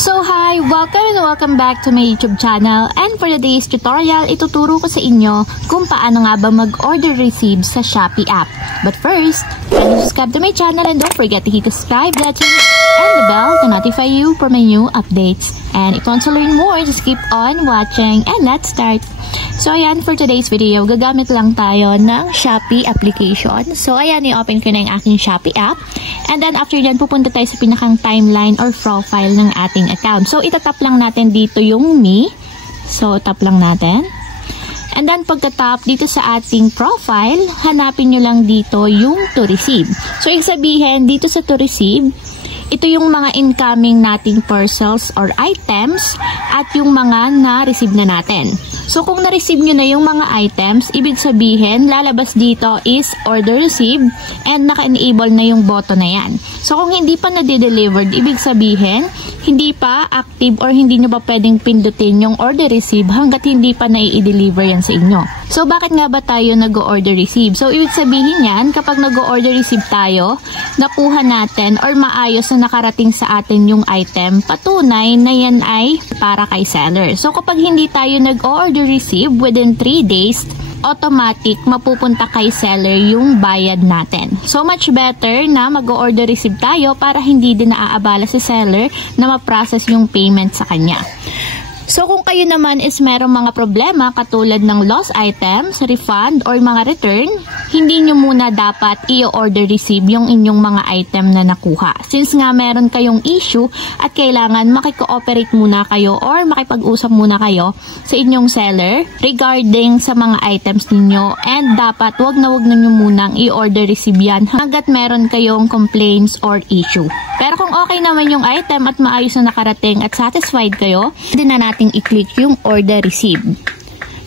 So hi! Welcome back to my YouTube channel, and for today's tutorial, ituturo ko sa inyo kung paano nga ba mag-order receive sa Shopee app. But first, kindly subscribe to my channel and don't forget to hit the subscribe button and the bell to notify you for my new updates. And if you want to learn more, just keep on watching and let's start! So ayan, for today's video, gagamit lang tayo ng Shopee application. So ayan, i-open ko na yung aking Shopee app. And then after yan, pupunta tayo sa pinakang timeline or profile ng ating account. So itatap lang natin dito yung Me. So tap lang natin. And then pagka-tap dito sa ating profile, hanapin nyo lang dito yung to receive. So ibig sabihin, dito sa to receive, ito yung mga incoming nating parcels or items at yung mga na-receive na natin. So kung na-receive nyo na yung mga items, ibig sabihin, lalabas dito is order received and naka-enable na yung button na yan. So kung hindi pa na-delivered, ibig sabihin, hindi pa active or hindi nyo pa pwedeng pindutin yung order receive hanggat hindi pa na-i-deliver yan sa inyo. So bakit nga ba tayo nag-order receive? So ibig sabihin yan, kapag nag-order receive tayo, nakuha natin or maayos na nakarating sa atin yung item, patunay na yan ay para kay seller. So kapag hindi tayo nag-order receive within 3 days, automatic mapupunta kay seller yung bayad natin. So much better na mag-order receive tayo para hindi din naaabala sa seller na ma-process yung payment sa kanya. So kung kayo naman is merong mga problema katulad ng lost items, refund, or mga return, hindi nyo muna dapat i-order receive yung inyong mga item na nakuha. Since nga meron kayong issue at kailangan makikooperate muna kayo or makipag-usap muna kayo sa inyong seller regarding sa mga items ninyo, and dapat wag na nyo munang i-order receive yan hanggat meron kayong complaints or issue. Pero kung okay naman yung item at maayos na nakarating at satisfied kayo, hindi na natin i-click yung order receive.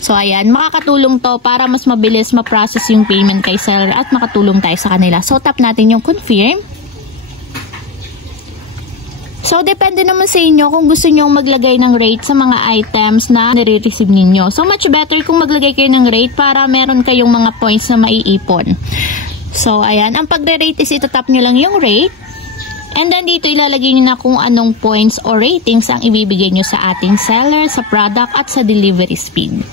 So ayan, makakatulong to para mas mabilis ma-process yung payment kay seller at makatulong tayo sa kanila. So tap natin yung confirm. So depende naman sa inyo kung gusto nyo maglagay ng rate sa mga items na nare-receive ninyo. So much better kung maglagay kayo ng rate para meron kayong mga points na maiipon. So ayan, ang pagre-rate is itatap nyo lang yung rate. And then dito ilalagay nyo na kung anong points or ratings ang ibibigay nyo sa ating seller, sa product at sa delivery speed.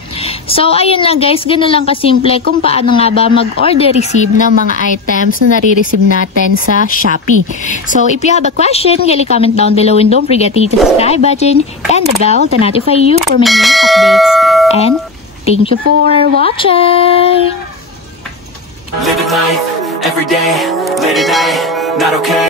So ayun lang guys, ganoon lang kasimple kung paano nga ba mag-order receive ng mga items na nare-receive natin sa Shopee. So if you have a question, kindly comment down below and don't forget to hit the subscribe button and the bell to notify you for my new updates. And thank you for watching! Living life, every day, late at night, not okay.